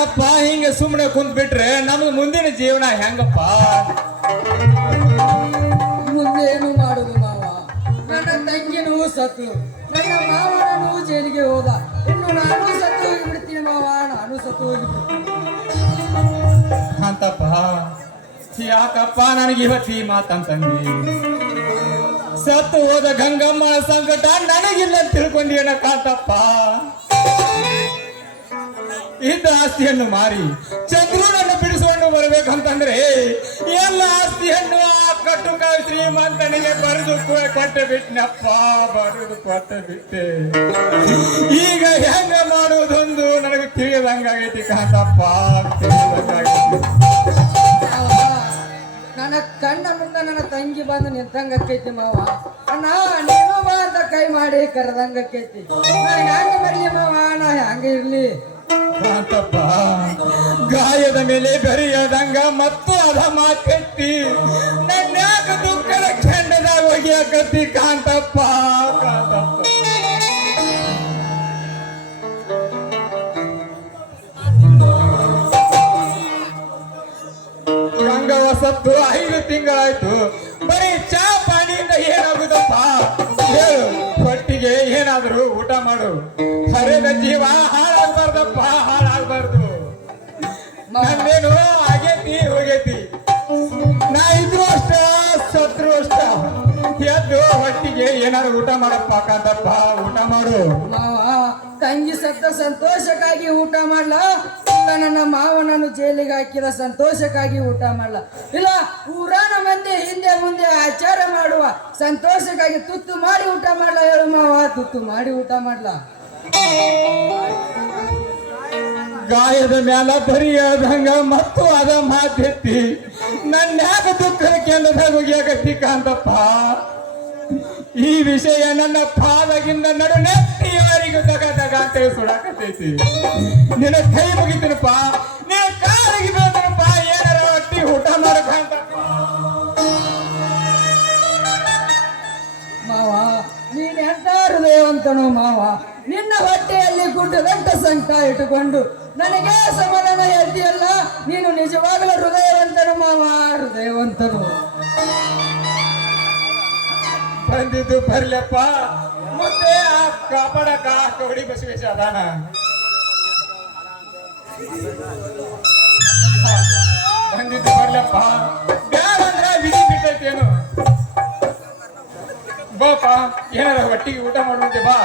ಯಾಕಪ್ಪ ಹಿಂಗೆ ಸುಮ್ಮನೆ ಕುಂತ್ ಬಿಟ್ರೆ ನಮ್ದು ಮುಂದಿನ ಜೀವನ ಹೆಂಗಪ್ಪ? ಮುಂದೆ ಏನು ಮಾಡುದು ಮಾವ? ನನ್ನ ತಂಗಿನೂ ಸತ್ತು. ನನ್ನ ಮಾವನೂ ಜೈಲಿಗೆ ಹೋದ. ಇನ್ನು ನಾನು ಸತ್ತು ಹೋಗಿಬಿಡ್ತೀನಿ ಮಾವ. ನಾನು ಸತ್ತು ಹೋಗಿಬಿಡ್ತೀನಿ. ಅಂತಪ್ಪ ಯಾಕಪ್ಪ ನನಗೆ ಇವತ್ತು ಈ ಮಾತಂತಂದಿ ಸತ್ತು ಹೋದ ಗಂಗಮ್ಮ ಸಂಕಟ ನನಗಿಲ್ಲ ಅಂತ ತಿಳ್ಕೊಂಡೇನ ಕಾಂತಪ್ಪ? ಇದ್ದ ಆಸ್ತಿಯನ್ನು ಮಾರಿ ಚಂದ್ರನನ್ನು ಬಿಡಿಸಿಕೊಂಡು ಬರಬೇಕಂತಂದ್ರೆ, ಎಲ್ಲ ಆಸ್ತಿಯನ್ನು ಆ ಕಟ್ಟುಕ ಶ್ರೀಮಂತನಿಗೆ ಬರೆದು ಕೊಟ್ಟು ಬಿಟ್ನಪ್ಪ, ಬರೆದು ಕೊಟ್ಟು ಬಿಟ್ಟೆ. ಈಗ ಹೆಂಗ ಮಾಡುವುದೊಂದು ನನಗೆ ತಿಳಿಯದಂಗಾಗೈತಿ ಕಾಂತಪ್ಪ ನನ್ನ ಕಣ್ಣ ಮುಂದೆ ನನ್ನ ತಂಗಿ ಬಂದು ನಿಂತಂಗಕ್ಕೈತಿ ಮಾವ. ಅಣ್ಣ, ನೀನು ಕೈ ಮಾಡಿ ಕರೆದಂಗಕ್ಕೈತಿ. ನಾನು ಹೆಂಗ ಬರಲಿ ಮಾವ? ನಾ ಹೆಂಗ ಇರ್ಲಿ? ಕಾಂತಪ್ಪ ಗಾಯದ ಮೇಲೆ ಬೆರೆಯದಂಗ ಮತ್ತು ಅದ ಮಾತೈತಿ ನನ್ನ ದುಃಖದ ಕೆಂಡದಾಗ ಒಗಿಯಕತ್ತಿ ಕಾಂತಪ್ಪ ಕಾಂತಪ್ಪ. ಗಂಗವ ಸತ್ತು ಐದು ತಿಂಗಳಾಯ್ತು. ಏನಾದ್ರು ಊಟ ಮಾಡು ಹರಿದ ಜೀವ ಹಾಳಾಗ್ಬಾರ್ದಪ್ಪ, ಹಾಳಾಗ್ಬಾರ್ದು. ನಂದೇನು ಆಗೇತಿ, ಹೋಗೈತಿ. ನಾ ಇದ್ರು ಅಷ್ಟ, ಸತ್ರು ಅಷ್ಟ. ಎದ್ದು ಹೊಟ್ಟಿಗೆ ಏನಾದ್ರು ಊಟ ಮಾಡಪ್ಪ ಕಾಂತಪ್ಪ, ಊಟ ಮಾಡು. ತಂಗಿ ಸತ್ತ ಸಂತೋಷಕ್ಕಾಗಿ ಊಟ ಮಾಡ್ಲ. ಇಲ್ಲ, ನನ್ನ ಮಾವನನ್ನು ಜೈಲಿಗೆ ಹಾಕಿದ ಸಂತೋಷಕ್ಕಾಗಿ ಊಟ ಮಾಡ್ಲ. ಇಲ್ಲ, ಊರಾನ ಮಂದಿ ಮುಂದೆ ಆಚಾರ ಮಾಡುವ, ಸಂತೋಷಕ್ಕಾಗಿ ತುತ್ತು ಮಾಡಿ ಊಟ ಮಾಡ್ಲಾ ಹೇಳು ಮಾವ? ತುತ್ತು ಮಾಡಿ ಊಟ ಮಾಡ್ಲಾ? ಗಾಯದ ಮ್ಯಾಲ ಬರಿಯಾದಂಗ ಮತ್ತು ಅದ ಮಾತೆತ್ತಿ ನನ್ನ ಯಾಕ ದುಃಖದ ಕೇಂದ್ರದಾಗ ಹೋಗ್ಯಾಕ ಈ ವಿಷಯ ನನ್ನ ಪಾದಗಿಂದ ನಡು ಯಾರಿಗೂ ತಗ ತಗ ಅಂತೇಳಿ ಸುಡಾಕತೈತಿ ನಿನ್ನ ಕೈ ಮುಗಿತೀನಪ್ಪ. ಹೃದಯವಂತನು ಮಾವ. ನಿನ್ನ ಹೊಟ್ಟೆಯಲ್ಲಿ ಗುಡ್ಡದಂತ ಸಂಕ ಇಟ್ಟುಕೊಂಡು, ನನಗೆ ಸಮಾಧಾನ ಹೇಳ್ತೀಯಲ್ಲ, ನೀನು ನಿಜವಾಗಲೂ ಹೃದಯವಂತನು ಮಾವ, ಹೃದಯವಂತನು. ಬಂದಿದ್ದು ಬರ್ಲಪ್ಪ. ಮುಂದೆ ಆ ಕಾಪಾಡಕ ಕಬಡ್ಡಿ ಬಸವೇಶ ಅದಾನ. ಬಂದಿದ್ದು ಬರ್ಲಪ್ಪ. ಬ್ಯಾಡ ಅಂದ್ರೆ ವಿಧಿ ಬಿಟ್ಟೈತೇನು? ಬಾಪ ಏನಾರ ಒಟ್ಟಿಗೆ ಊಟ ಮಾಡುವಂತೆ ಬಾ